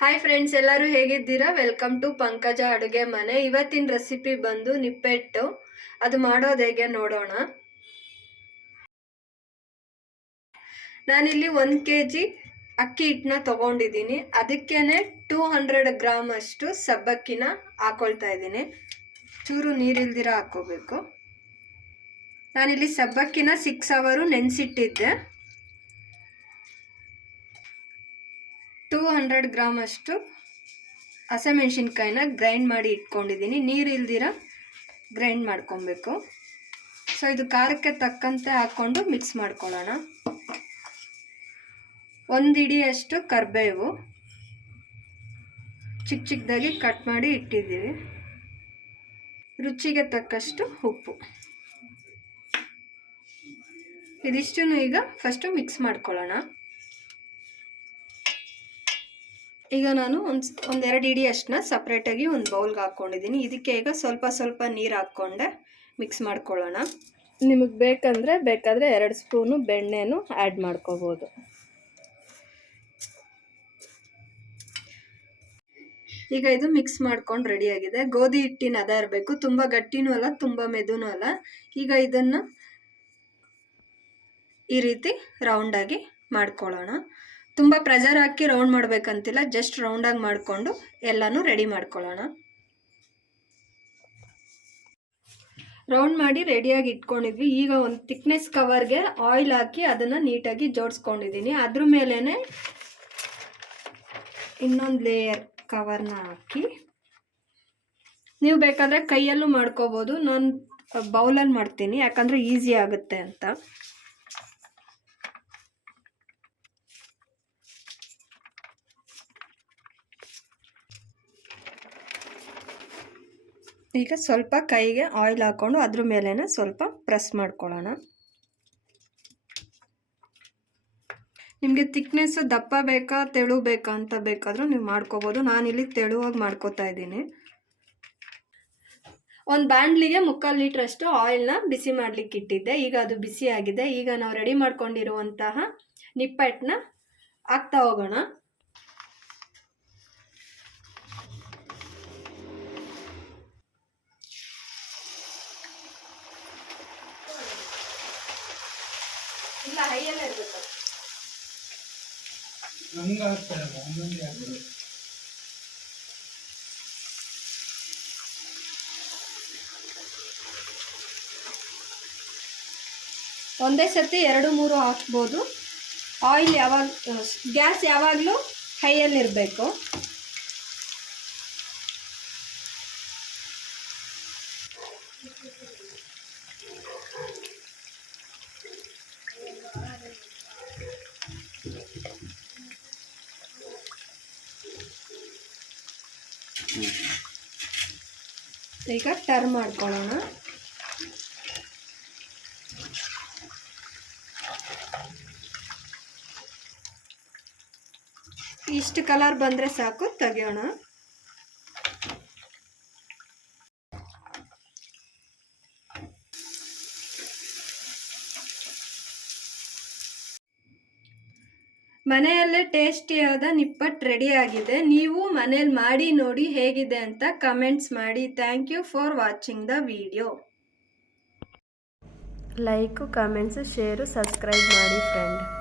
Hi friends, ಎಲ್ಲರೂ ಹೇಗಿದ್ದೀರಾ? Welcome to ಪಂಕಜ ಅಡುಗೆ ಮನೆ. ಇವತ್ತಿನ ರೆಸಿಪಿ ಬಂದು ನಿಪ್ಪೆಟ್ಟು. ಅದು ಮಾಡೋದು ಹೇಗೆ ನೋಡೋಣ. ನಾನಿಲ್ಲಿ 1 kg ಅಕ್ಕಿ ಹಿಟ್ಟನ್ನ ತಗೊಂಡಿದ್ದೀನಿ. ಅದಕ್ಕೇನೆ 200 ಗ್ರಾಮ್ ಅಷ್ಟು ಸಬ್ಬಕ್ಕಿನ ಹಾಕೊಳ್ತಾ ಇದ್ದೀನಿ. ಚೂರು ನೀರಿಲ್ದಿರ ಹಾಕೋಬೇಕು. ನಾನಿಲ್ಲಿ ಸಬ್ಬಕ್ಕಿನ 6 hours ನೆನೆಸಿಟ್ಟಿದ್ದೆ. 200 ಗ್ರಾಮ್ ಅಷ್ಟು ಹಸಿಮೆಣಸಿನ್ಕಾಯಿನ ಗ್ರೈಂಡ್ ಮಾಡಿ ಇಟ್ಕೊಂಡಿದ್ದೀನಿ. ನೀರು ಇಲ್ದಿರ ಗ್ರೈಂಡ್ ಮಾಡ್ಕೊಬೇಕು. ಸೊ ಇದು ಖಾರಕ್ಕೆ ತಕ್ಕಂತೆ ಹಾಕ್ಕೊಂಡು ಮಿಕ್ಸ್ ಮಾಡ್ಕೊಳ್ಳೋಣ. 1 ಹಿಡಿಯಷ್ಟು ಕರಿಬೇವು ಚಿಕ್ಕ ಚಿಕ್ಕದಾಗಿ ಕಟ್ ಮಾಡಿ ಇಟ್ಟಿದ್ದೀವಿ. ರುಚಿಗೆ ತಕ್ಕಷ್ಟು ಉಪ್ಪು. ಇದಿಷ್ಟನ್ನು ಈಗ ಫಸ್ಟು ಮಿಕ್ಸ್ ಮಾಡ್ಕೊಳ್ಳೋಣ. ಈಗ ನಾನು ಒಂದೆರಡು ಹಿಡಿಯಷ್ಟನ್ನ ಸಪ್ರೇಟಾಗಿ ಒಂದು ಬೌಲ್ಗೆ ಹಾಕ್ಕೊಂಡಿದ್ದೀನಿ. ಇದಕ್ಕೆ ಈಗ ಸ್ವಲ್ಪ ನೀರು ಹಾಕ್ಕೊಂಡೆ ಮಿಕ್ಸ್ ಮಾಡ್ಕೊಳ್ಳೋಣ. ನಿಮಗೆ ಬೇಕಾದರೆ 2 ಸ್ಪೂನು ಬೆಣ್ಣೆನೂ ಆ್ಯಡ್ ಮಾಡ್ಕೋಬೋದು. ಈಗ ಇದು ಮಿಕ್ಸ್ ಮಾಡ್ಕೊಂಡು ರೆಡಿಯಾಗಿದೆ. ಗೋಧಿ ಹಿಟ್ಟಿನ ಹದ ಇರಬೇಕು. ತುಂಬ ಗಟ್ಟಿನೂ ಅಲ್ಲ, ತುಂಬ ಮೆದುನೂ ಅಲ್ಲ. ಈಗ ಇದನ್ನು ಈ ರೀತಿ ರೌಂಡಾಗಿ ಮಾಡ್ಕೊಳ್ಳೋಣ. ತುಂಬ ಪ್ರೆಷರ್ ಹಾಕಿ ರೌಂಡ್ ಮಾಡಬೇಕಂತಿಲ್ಲ, ಜಸ್ಟ್ ರೌಂಡಾಗಿ ಮಾಡಿಕೊಂಡು ಎಲ್ಲನೂ ರೆಡಿ ಮಾಡ್ಕೊಳ್ಳೋಣ. ರೌಂಡ್ ಮಾಡಿ ರೆಡಿಯಾಗಿ ಇಟ್ಕೊಂಡಿದ್ವಿ. ಈಗ ಒಂದು ಥಿಕ್ನೆಸ್ ಕವರ್ಗೆ ಆಯಿಲ್ ಹಾಕಿ ಅದನ್ನು ನೀಟಾಗಿ ಜೋಡಿಸ್ಕೊಂಡಿದ್ದೀನಿ. ಅದ್ರ ಮೇಲೇ ಇನ್ನೊಂದು ಲೇಯರ್ ಕವರ್ನ ಹಾಕಿ, ನೀವು ಬೇಕಾದರೆ ಕೈಯಲ್ಲೂ ಮಾಡ್ಕೋಬೋದು. ನಾನು ಬೌಲಲ್ಲಿ ಮಾಡ್ತೀನಿ, ಯಾಕಂದರೆ ಈಸಿ ಆಗುತ್ತೆ ಅಂತ. ಈಗ ಸ್ವಲ್ಪ ಕೈಗೆ ಆಯಿಲ್ ಹಾಕ್ಕೊಂಡು ಅದ್ರ ಮೇಲೇ ಸ್ವಲ್ಪ ಪ್ರೆಸ್ ಮಾಡ್ಕೊಳ್ಳೋಣ. ನಿಮಗೆ ಥಿಕ್ನೆಸ್ಸು ದಪ್ಪ ಬೇಕಾ ತೆಳು ಬೇಕಾ ಅಂತ ಬೇಕಾದರೂ ನೀವು ಮಾಡ್ಕೋಬೋದು. ನಾನಿಲ್ಲಿ ತೆಳುವಾಗಿ ಮಾಡ್ಕೋತಾ ಇದ್ದೀನಿ. ಒಂದು ಬಾಣಲಿಗೆ 3/4 ಲೀಟ್ರಷ್ಟು ಆಯಿಲ್ನ ಬಿಸಿ ಮಾಡಲಿಕ್ಕೆ ಇಟ್ಟಿದ್ದೆ. ಈಗ ಅದು ಬಿಸಿ ಆಗಿದೆ. ಈಗ ನಾವು ರೆಡಿ ಮಾಡ್ಕೊಂಡಿರುವಂತಹ ನಿಪ್ಪಟ್ಟನ್ನ ಹಾಕ್ತಾ ಹೋಗೋಣ. ಇಲ್ಲ, ಹೈಯಲ್ಲೇ ಇರಬೇಕು. ಒಂದೇ ಸತಿ 2-3 ಹಾಕ್ಬೋದು. ಆಯಿಲ್ ಗ್ಯಾಸ್ ಯಾವಾಗಲೂ ಹೈಯಲ್ಲಿರಬೇಕು. ಈಗ ಟರ್ನ್ ಮಾಡ್ಕೊಳ್ಳೋಣ. ಇಷ್ಟು ಕಲರ್ ಬಂದರೆ ಸಾಕು, ತೆಗೆಯೋಣ. ಮನೆಯಲ್ಲೇ ಟೇಸ್ಟಿಯಾದ ನಿಪ್ಪಟ್ಟು ರೆಡಿಯಾಗಿದೆ. ನೀವು ಮನೇಲಿ ಮಾಡಿ ನೋಡಿ ಹೇಗಿದೆ ಅಂತ ಕಮೆಂಟ್ಸ್ ಮಾಡಿ. Thank you for watching the video. Like, comments, share, subscribe ಮಾಡಿ ಫ್ರೆಂಡ್.